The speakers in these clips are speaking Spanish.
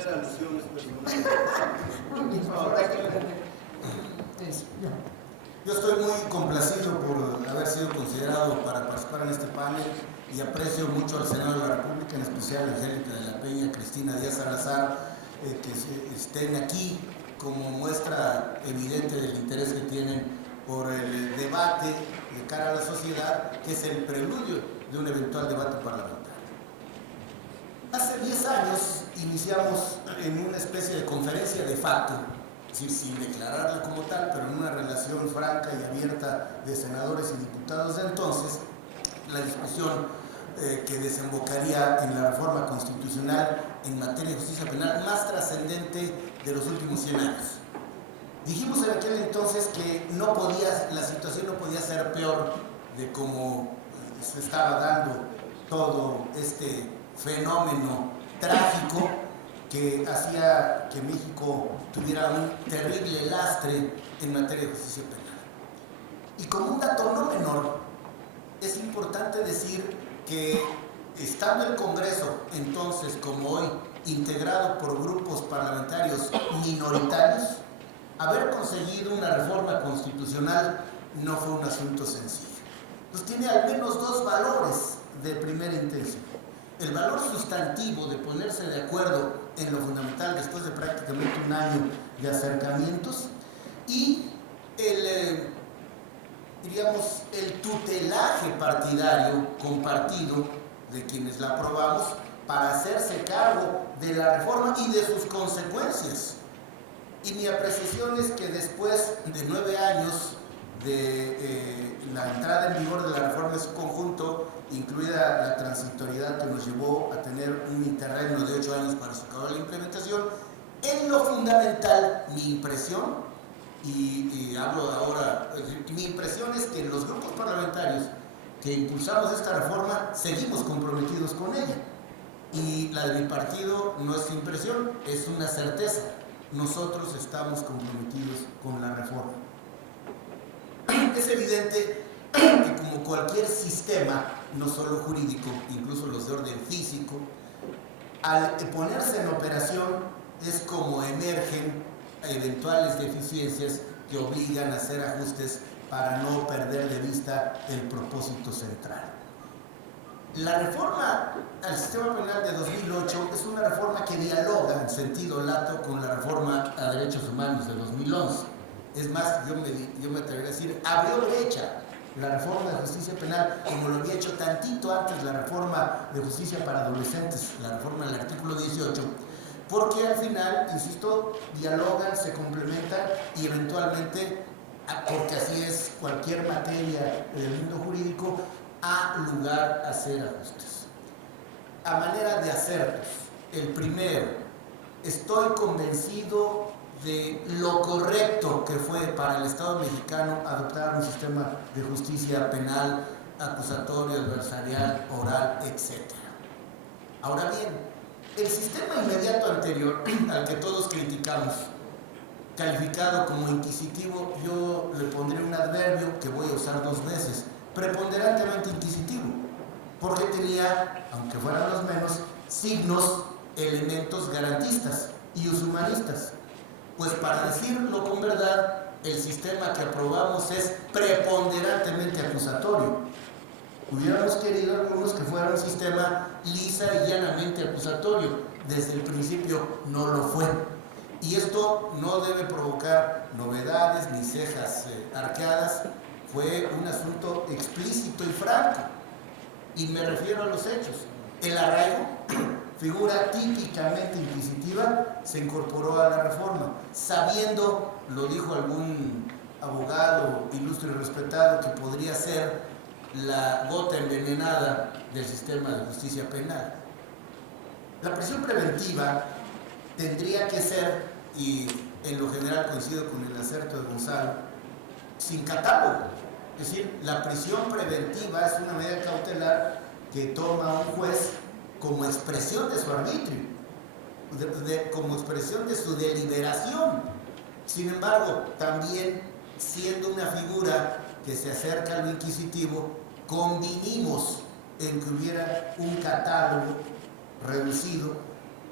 hacer alusiones personales. Yo estoy muy complacido por haber sido considerado para participar en este panel y aprecio mucho al Senado de la República, en especial a Angélica de la Peña, Cristina Díaz Salazar, que estén aquí como muestra evidente del interés que tienen por el debate de cara a la sociedad, que es el preludio de un eventual debate parlamentario. Hace 10 años iniciamos en una especie de conferencia de facto, es decir, sin declararla como tal, pero en una relación franca y abierta de senadores y diputados de entonces, la discusión que desembocaría en la reforma constitucional en materia de justicia penal más trascendente de los últimos 100 años. Dijimos en aquel entonces que la situación no podía ser peor de cómo se estaba dando todo este fenómeno trágico que hacía que México tuviera un terrible lastre en materia de justicia penal. Y como un dato no menor, es importante decir que estando el Congreso entonces como hoy integrado por grupos parlamentarios minoritarios, haber conseguido una reforma constitucional no fue un asunto sencillo. Pues tiene al menos dos valores de primera intención. El valor sustantivo de ponerse de acuerdo en lo fundamental después de prácticamente un año de acercamientos y el tutelaje partidario compartido de quienes la aprobamos para hacerse cargo de la reforma y de sus consecuencias. Y mi apreciación es que después de 9 años de la entrada en vigor de la reforma en su conjunto, incluida la transitoriedad que nos llevó a tener un interregno de 8 años para su acabar la implementación, en lo fundamental, mi impresión, y hablo ahora, mi impresión es que los grupos parlamentarios que impulsamos esta reforma seguimos comprometidos con ella. Y la de mi partido no es impresión, es una certeza. Nosotros estamos comprometidos con la reforma. Es evidente que como cualquier sistema, no solo jurídico, incluso los de orden físico, al ponerse en operación es como emergen eventuales deficiencias que obligan a hacer ajustes para no perder de vista el propósito central. La reforma al sistema penal de 2008 es una reforma que dialoga en sentido lato con la reforma a derechos humanos de 2011. Es más, yo me atrevería a decir, abrió brecha la reforma de justicia penal, como lo había hecho tantito antes la reforma de justicia para adolescentes, la reforma del artículo 18, porque al final, insisto, dialogan, se complementan y eventualmente, porque así es cualquier materia del mundo jurídico, ha lugar a hacer ajustes. A manera de acertos, el primero, estoy convencido de lo correcto que fue para el Estado mexicano adoptar un sistema de justicia penal, acusatorio, adversarial, oral, etc. Ahora bien, el sistema inmediato anterior, al que todos criticamos, calificado como inquisitivo, yo le pondré un adverbio que voy a usar 2 veces, preponderantemente inquisitivo, porque tenía, aunque fueran los menos, signos, elementos garantistas y humanistas. Pues para decirlo con verdad, el sistema que aprobamos es preponderantemente acusatorio. Hubiéramos querido algunos que fuera un sistema lisa y llanamente acusatorio. Desde el principio no lo fue. Y esto no debe provocar novedades ni cejas arqueadas. Fue un asunto explícito y franco. Y me refiero a los hechos. El arraigo, figura típicamente inquisitiva, se incorporó a la reforma, sabiendo, lo dijo algún abogado ilustre y respetado, que podría ser la gota envenenada del sistema de justicia penal. La prisión preventiva tendría que ser, y en lo general coincido con el acerto de Gonzalo, sin catálogo. Es decir, la prisión preventiva es una medida cautelar que toma un juez como expresión de su arbitrio, como expresión de su deliberación. Sin embargo, también siendo una figura que se acerca a lo inquisitivo, convinimos en que hubiera un catálogo reducido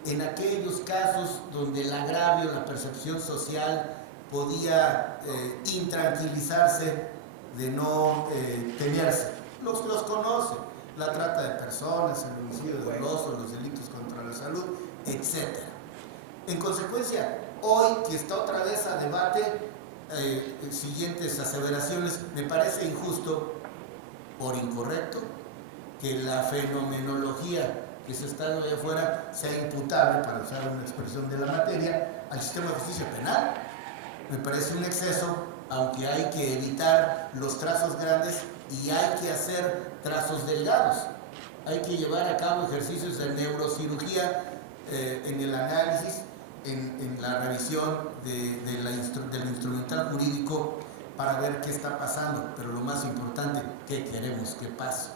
en aquellos casos donde el agravio, la percepción social podía intranquilizarse de no temerse. Los conoce, la trata de personas, el homicidio doloso, los delitos contra la salud, etc. En consecuencia, hoy que está otra vez a debate siguientes aseveraciones, me parece injusto, por incorrecto, que la fenomenología que se está dando allá afuera sea imputable, para usar una expresión de la materia, al sistema de justicia penal. Me parece un exceso, aunque hay que evitar los trazos grandes y hay que hacer trazos delgados. Hay que llevar a cabo ejercicios de neurocirugía en el análisis, en la revisión del instrumental jurídico para ver qué está pasando, pero lo más importante, qué queremos que pase.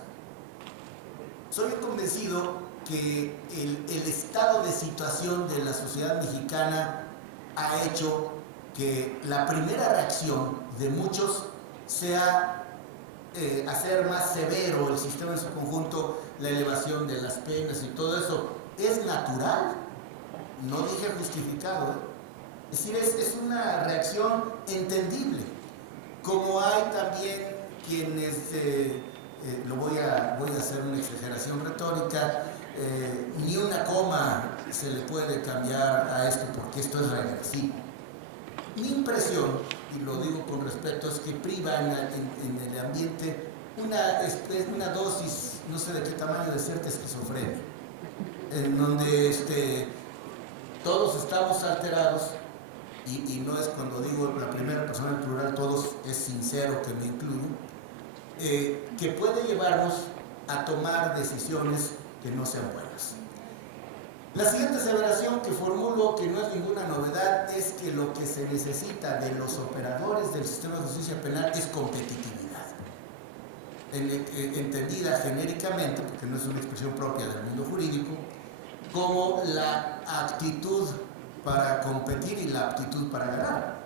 Soy convencido que el estado de situación de la sociedad mexicana ha hecho que la primera reacción de muchos sea hacer más severo el sistema en su conjunto, la elevación de las penas y todo eso. Es natural, no dije justificado, es decir, es una reacción entendible. Como hay también quienes, voy a hacer una exageración retórica, ni una coma se le puede cambiar a esto porque esto es regresivo. Mi impresión, y lo digo con respeto, es que priva en el ambiente una dosis, no sé de qué tamaño, de cierta esquizofrenia, en donde todos estamos alterados, y no es cuando digo la primera persona del plural, todos, es sincero que me incluyo, que puede llevarnos a tomar decisiones que no sean buenas. La siguiente aseveración que formulo, que no es ninguna novedad, es que lo que se necesita de los operadores del sistema de justicia penal es competitividad. Entendida genéricamente, porque no es una expresión propia del mundo jurídico, como la actitud para competir y la aptitud para ganar.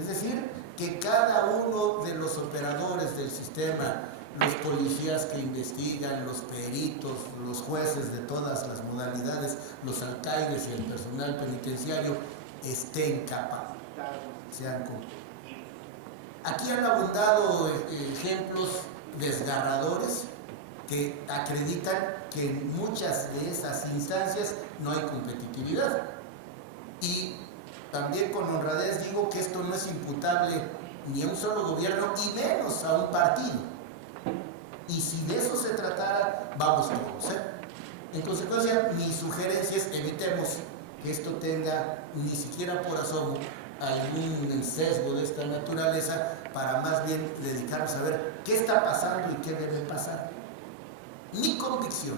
Es decir, que cada uno de los operadores del sistema, los policías que investigan, los peritos, los jueces de todas las modalidades, los alcaides y el personal penitenciario, estén capacitados, sean competitivos. Aquí han abundado ejemplos desgarradores que acreditan que en muchas de esas instancias no hay competitividad. Y también con honradez digo que esto no es imputable ni a un solo gobierno y menos a un partido. Y si de eso se tratara, vamos todos, En consecuencia, mi sugerencia es evitemos que esto tenga ni siquiera por asomo algún sesgo de esta naturaleza, para más bien dedicarnos a ver qué está pasando y qué debe pasar. Mi convicción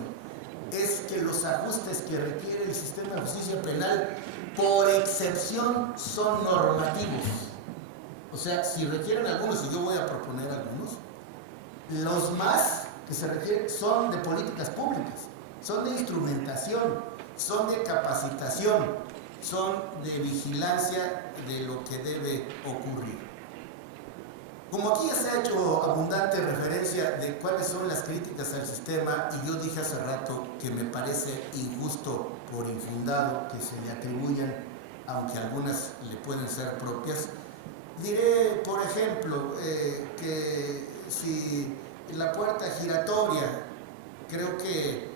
es que los ajustes que requiere el sistema de justicia penal, por excepción, son normativos. O sea, si requieren algunos, y yo voy a proponer algunos, los más que se requieren son de políticas públicas, son de instrumentación, son de capacitación, son de vigilancia de lo que debe ocurrir. Como aquí ya se ha hecho abundante referencia de cuáles son las críticas al sistema, y yo dije hace rato que me parece injusto por infundado que se le atribuyan, aunque algunas le pueden ser propias, diré, por ejemplo, que si la puerta giratoria, creo que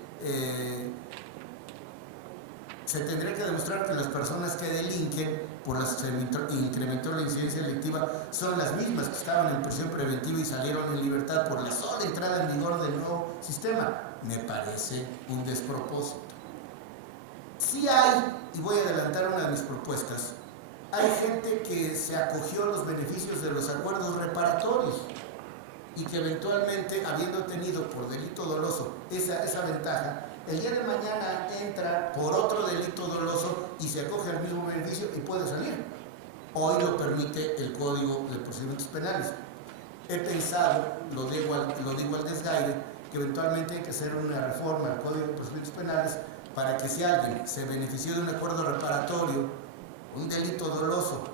se tendría que demostrar que las personas que delinquen, por las que se incrementó la incidencia delictiva, son las mismas que estaban en prisión preventiva y salieron en libertad por la sola entrada en vigor del nuevo sistema. Me parece un despropósito. Sí hay, y voy a adelantar una de mis propuestas, hay gente que se acogió a los beneficios de los acuerdos reparatorios y que eventualmente, habiendo tenido por delito doloso esa ventaja, el día de mañana entra por otro delito doloso y se acoge al mismo beneficio y puede salir. Hoy lo permite el Código de Procedimientos Penales. He pensado, lo digo al desgaire, que eventualmente hay que hacer una reforma al Código de Procedimientos Penales para que si alguien se benefició de un acuerdo reparatorio, un delito doloso,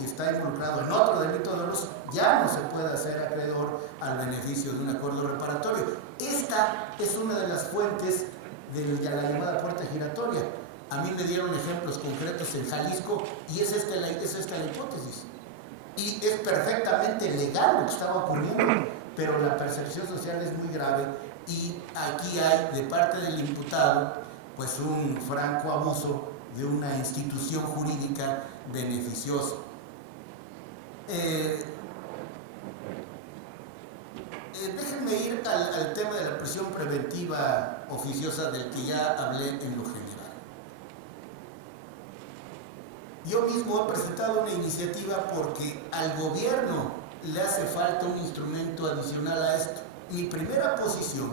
y está involucrado en otro delito doloso, ya no se puede hacer acreedor al beneficio de un acuerdo reparatorio. Esta es una de las fuentes de la llamada puerta giratoria. A mí me dieron ejemplos concretos en Jalisco y es esta la hipótesis. Y es perfectamente legal lo que estaba ocurriendo, pero la percepción social es muy grave y aquí hay de parte del imputado pues un franco abuso de una institución jurídica beneficiosa. Déjenme ir al tema de la prisión preventiva oficiosa del que ya hablé en lo general. Yo mismo he presentado una iniciativa porque al gobierno le hace falta un instrumento adicional a esto. Mi primera posición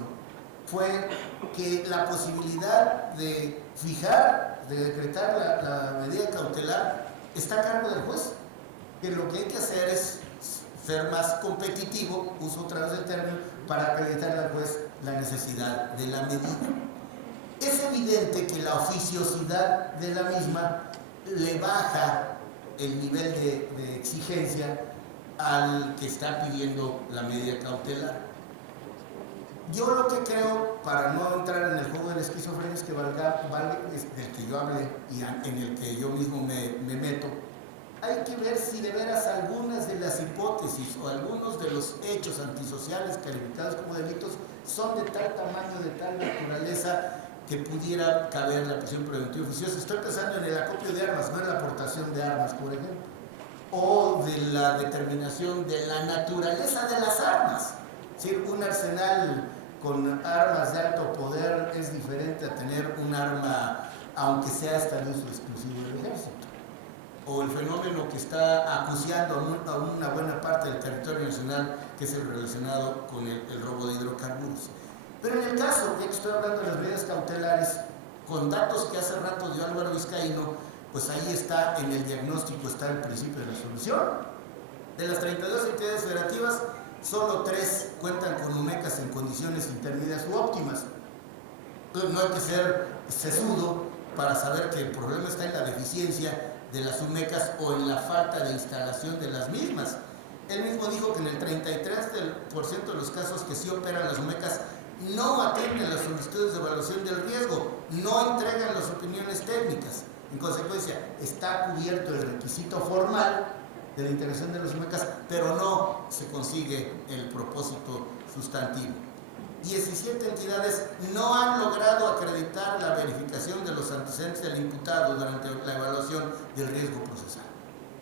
fue que la posibilidad de fijar, de decretar la medida cautelar está a cargo del juez, que lo que hay que hacer es ser más competitivo, uso otra vez el término, para acreditar al juez la necesidad de la medida. Es evidente que la oficiosidad de la misma le baja el nivel de exigencia al que está pidiendo la medida cautelar. Yo lo que creo, para no entrar en el juego de la esquizofrenia, es que del que yo hablé y en el que yo mismo me meto, hay que ver si de veras algunas de las hipótesis o algunos de los hechos antisociales calificados como delitos son de tal tamaño, de tal naturaleza, que pudiera caber la prisión preventiva oficiosa. Estoy pensando en el acopio de armas, no en la aportación de armas, por ejemplo, o de la determinación de la naturaleza de las armas. Es decir, un arsenal con armas de alto poder es diferente a tener un arma, aunque sea esta de uso exclusivo del ejército. O el fenómeno que está acuciando a una buena parte del territorio nacional, que es el relacionado con el robo de hidrocarburos. Pero en el caso, ya que estoy hablando de las medidas cautelares, con datos que hace rato dio Álvaro Vizcaíno, pues ahí está, en el diagnóstico está el principio de la solución. De las 32 entidades federativas, solo 3 cuentan con UMECAS en condiciones intermedias u óptimas. Entonces no hay que ser sesudo para saber que el problema está en la deficiencia de las UMECAS o en la falta de instalación de las mismas. Él mismo dijo que en el 33% de los casos que sí operan las UMECAS no atienden las solicitudes de evaluación del riesgo, no entregan las opiniones técnicas. En consecuencia, está cubierto el requisito formal de la intervención de las UMECAS, pero no se consigue el propósito sustantivo. 17 entidades no han logrado acreditar la verificación de los antecedentes del imputado durante la evaluación del riesgo procesal.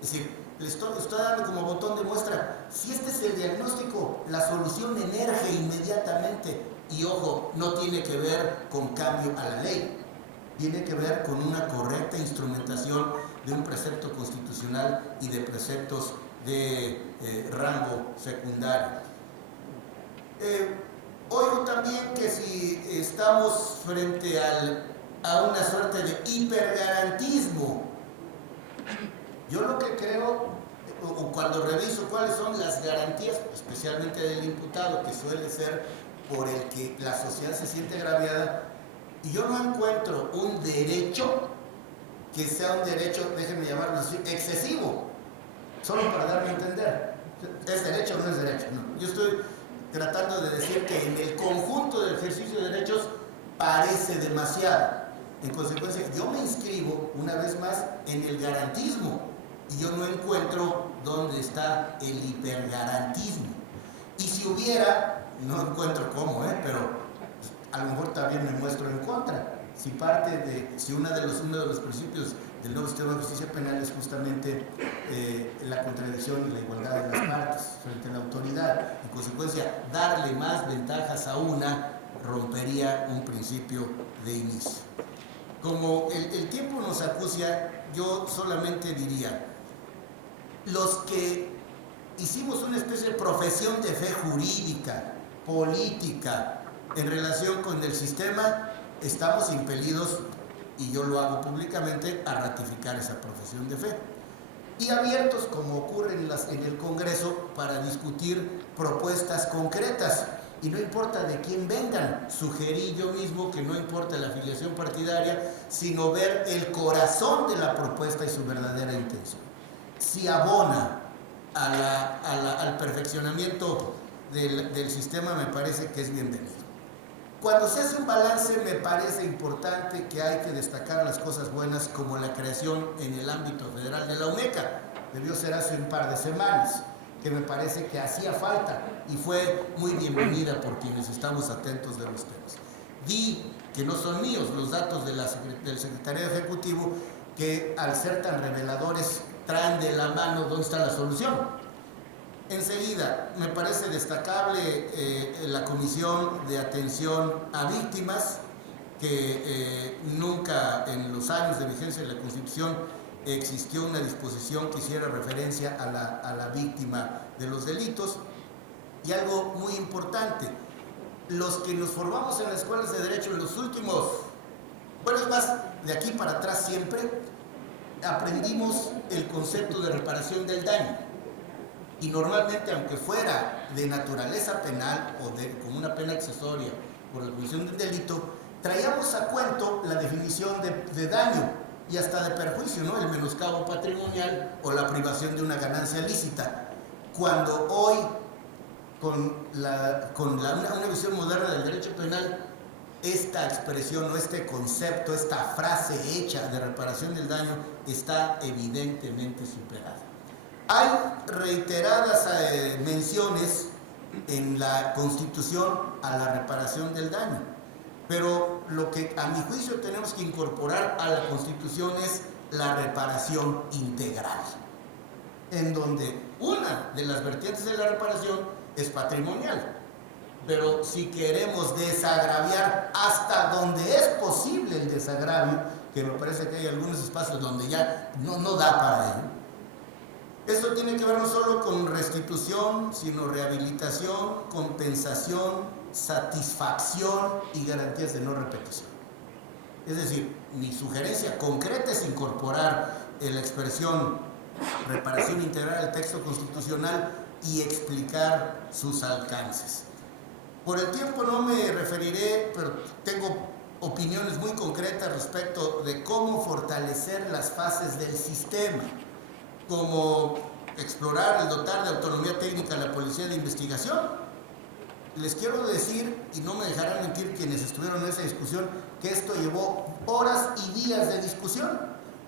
Es decir, le estoy dando como botón de muestra, si este es el diagnóstico, la solución emerge inmediatamente. Y ojo, no tiene que ver con cambio a la ley, tiene que ver con una correcta instrumentación de un precepto constitucional y de preceptos de rango secundario. Oigo también que si estamos frente a una suerte de hipergarantismo. Yo lo que creo, o cuando reviso cuáles son las garantías, especialmente del imputado, que suele ser por el que la sociedad se siente agraviada, y yo no encuentro un derecho que sea un derecho, déjenme llamarlo así, excesivo, solo para darme a entender. ¿Es derecho o no es derecho? No. Yo estoy tratando de decir que en el conjunto del ejercicio de derechos parece demasiado. En consecuencia, yo me inscribo una vez más en el garantismo y yo no encuentro dónde está el hipergarantismo. Y si hubiera, no encuentro cómo, pero a lo mejor también me muestro en contra. Si uno de los principios del nuevo sistema de justicia penal es justamente la contradicción y la igualdad de las partes frente a la autoridad. En consecuencia, darle más ventajas a una rompería un principio de inicio. Como el tiempo nos acucia, yo solamente diría, los que hicimos una especie de profesión de fe jurídica, política, en relación con el sistema, estamos impelidos, y yo lo hago públicamente, a ratificar esa profesión de fe. Y abiertos, como ocurre en el Congreso, para discutir propuestas concretas. Y no importa de quién vengan, sugerí yo mismo que no importa la afiliación partidaria, sino ver el corazón de la propuesta y su verdadera intención. Si abona al perfeccionamiento del sistema, me parece que es bienvenido. Cuando se hace un balance, me parece importante que hay que destacar las cosas buenas, como la creación en el ámbito federal de la UNECA. Debió ser hace un par de semanas, que me parece que hacía falta y fue muy bienvenida por quienes estamos atentos de los temas. Vi que no son míos los datos del Secretariado Ejecutivo, que al ser tan reveladores traen de la mano dónde está la solución. Enseguida, me parece destacable la Comisión de Atención a Víctimas, que nunca en los años de vigencia de la Constitución existió una disposición que hiciera referencia a la víctima de los delitos. Y algo muy importante, los que nos formamos en las escuelas de Derecho en los últimos, bueno, es más, de aquí para atrás siempre, aprendimos el concepto de reparación del daño. Y normalmente, aunque fuera de naturaleza penal o con una pena accesoria por la comisión de un delito, traíamos a cuento la definición de daño y hasta de perjuicio, ¿no? El menoscabo patrimonial o la privación de una ganancia lícita. Cuando hoy, con una visión moderna del derecho penal, esta expresión o este concepto, esta frase hecha de reparación del daño está evidentemente superada. Hay reiteradas menciones en la Constitución a la reparación del daño, pero lo que a mi juicio tenemos que incorporar a la Constitución es la reparación integral, en donde una de las vertientes de la reparación es patrimonial. Pero si queremos desagraviar hasta donde es posible el desagravio, que me parece que hay algunos espacios donde ya no da para ello, esto tiene que ver no solo con restitución, sino rehabilitación, compensación, satisfacción y garantías de no repetición. Es decir, mi sugerencia concreta es incorporar la expresión reparación integral al texto constitucional y explicar sus alcances. Por el tiempo no me referiré, pero tengo opiniones muy concretas respecto de cómo fortalecer las fases del sistema, como explorar el dotar de autonomía técnica a la Policía de Investigación. Les quiero decir, y no me dejarán mentir quienes estuvieron en esa discusión, que esto llevó horas y días de discusión,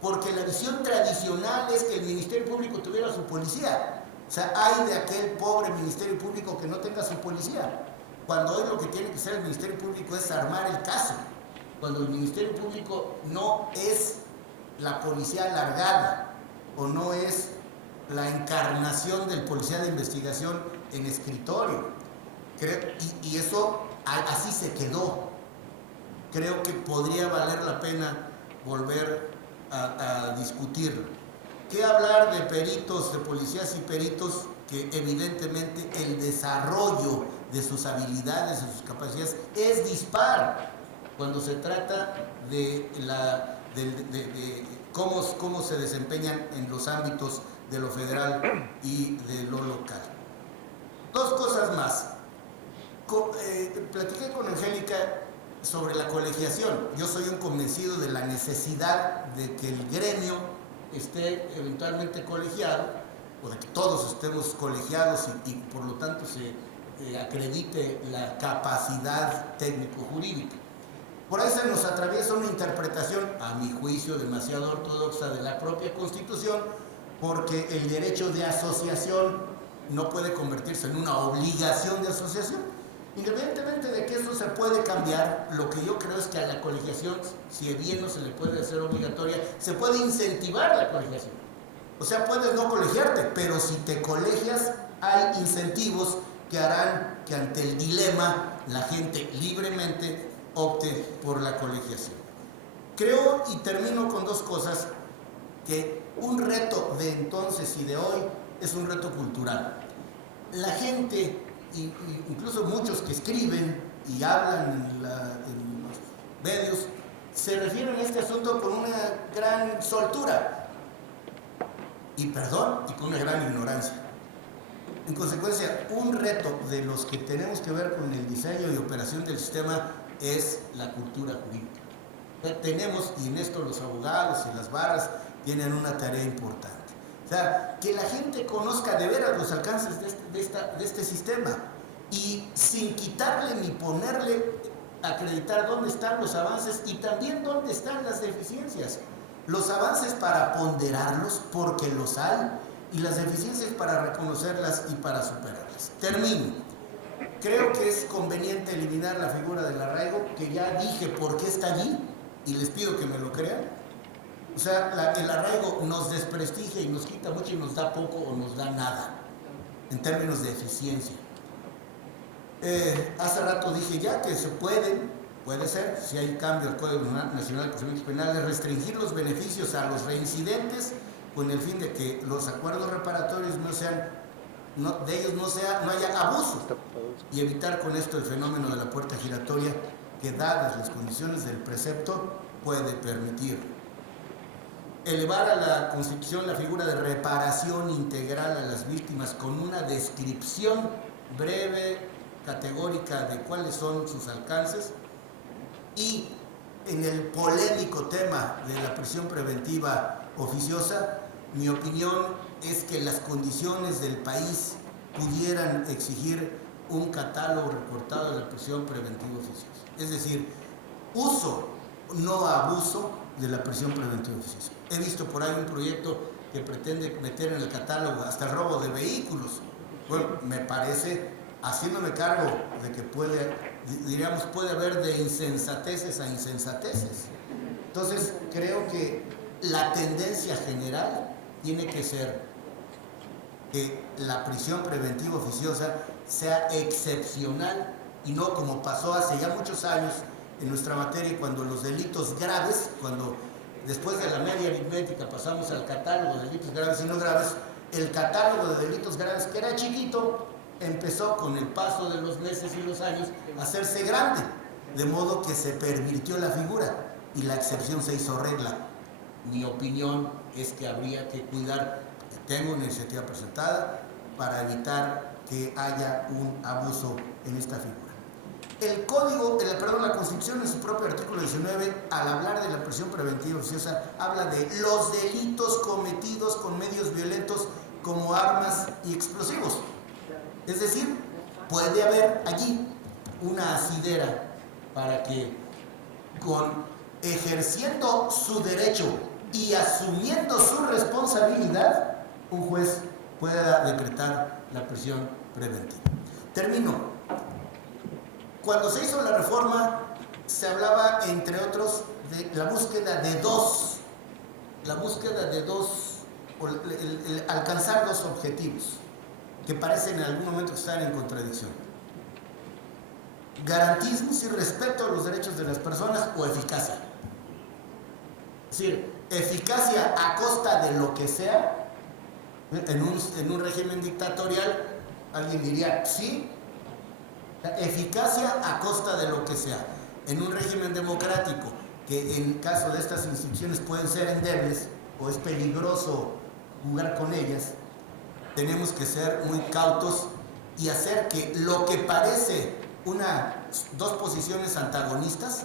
porque la visión tradicional es que el Ministerio Público tuviera su policía. O sea, hay de aquel pobre Ministerio Público que no tenga su policía, cuando hoy lo que tiene que hacer el Ministerio Público es armar el caso, cuando el Ministerio Público no es la policía alargada, o no es la encarnación del policía de investigación en escritorio. Y eso así se quedó. Creo que podría valer la pena volver a discutirlo. ¿Qué hablar de peritos, de policías y peritos que evidentemente el desarrollo de sus habilidades, de sus capacidades es dispar cuando se trata de cómo se desempeñan en los ámbitos de lo federal y de lo local? Dos cosas más. Platiqué con Angélica sobre la colegiación. Yo soy un convencido de la necesidad de que el gremio esté eventualmente colegiado, o de que todos estemos colegiados y por lo tanto se acredite la capacidad técnico-jurídica. Por ahí se nos atraviesa una interpretación, a mi juicio, demasiado ortodoxa de la propia Constitución, porque el derecho de asociación no puede convertirse en una obligación de asociación. Independientemente de que eso se puede cambiar, lo que yo creo es que a la colegiación, si bien no se le puede hacer obligatoria, se puede incentivar la colegiación. O sea, puedes no colegiarte, pero si te colegias, hay incentivos que harán que ante el dilema la gente libremente opte por la colegiación. Creo, y termino con dos cosas, que un reto de entonces y de hoy es un reto cultural. La gente, incluso muchos que escriben y hablan en los medios, se refieren a este asunto con una gran soltura y con una gran ignorancia. En consecuencia, un reto de los que tenemos que ver con el diseño y operación del sistema es la cultura jurídica. Tenemos, y en esto los abogados y las barras tienen una tarea importante. O sea, que la gente conozca de veras los alcances de este sistema y sin quitarle ni ponerle acreditar dónde están los avances y también dónde están las deficiencias. Los avances para ponderarlos, porque los hay, y las deficiencias para reconocerlas y para superarlas. Termino. Creo que es conveniente eliminar la figura del arraigo, que ya dije por qué está allí, y les pido que me lo crean. O sea, el arraigo nos desprestigia y nos quita mucho y nos da poco o nos da nada, en términos de eficiencia. Hace rato dije ya que se puede ser, si hay cambio al Código Nacional de Procedimientos Penales, restringir los beneficios a los reincidentes con el fin de que los acuerdos reparatorios de ellos no haya abuso, y evitar con esto el fenómeno de la puerta giratoria que, dadas las condiciones del precepto, puede permitir. Elevar a la Constitución la figura de reparación integral a las víctimas con una descripción breve, categórica de cuáles son sus alcances. Y en el polémico tema de la prisión preventiva oficiosa, mi opinión es que las condiciones del país pudieran exigir un catálogo recortado de la prisión preventiva oficiosa. Es decir, uso, no abuso de la prisión preventiva oficiosa. He visto por ahí un proyecto que pretende meter en el catálogo hasta el robo de vehículos. Bueno, me parece, haciéndome cargo de que puede haber de insensateces a insensateces. Entonces, creo que la tendencia general tiene que ser que la prisión preventiva oficiosa sea excepcional y no como pasó hace ya muchos años en nuestra materia, cuando los delitos graves, cuando después de la media aritmética pasamos al catálogo de delitos graves y no graves, el catálogo de delitos graves, que era chiquito, empezó con el paso de los meses y los años a hacerse grande, de modo que se pervirtió la figura y la excepción se hizo regla. Mi opinión es que habría que cuidar, tengo una iniciativa presentada para evitar que haya un abuso en esta figura. La Constitución en su propio artículo 19, al hablar de la prisión preventiva oficiosa, habla de los delitos cometidos con medios violentos como armas y explosivos. Es decir, puede haber allí una asidera para que, ejerciendo su derecho y asumiendo su responsabilidad, un juez pueda decretar la prisión preventiva. Termino. Cuando se hizo la reforma, se hablaba, entre otros, de la búsqueda de dos, el alcanzar dos objetivos que parecen en algún momento estar en contradicción: garantismos y respeto a los derechos de las personas, o eficacia. Es decir, eficacia a costa de lo que sea. En un régimen dictatorial alguien diría sí, eficacia a costa de lo que sea. En un régimen democrático, que en caso de estas instituciones pueden ser endebles o es peligroso jugar con ellas, tenemos que ser muy cautos y hacer que lo que parece dos posiciones antagonistas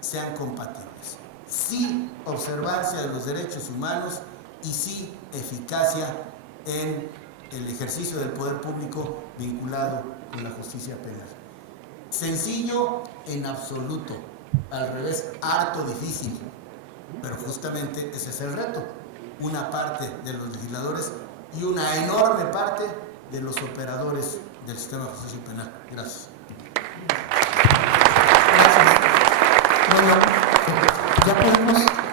sean compatibles. Sí, observancia de los derechos humanos, y sí, eficacia en el ejercicio del poder público vinculado con la justicia penal. Sencillo en absoluto, al revés, harto difícil, pero justamente ese es el reto. Una parte de los legisladores y una enorme parte de los operadores del sistema de justicia penal. Gracias. Gracias. Bueno, ya podemos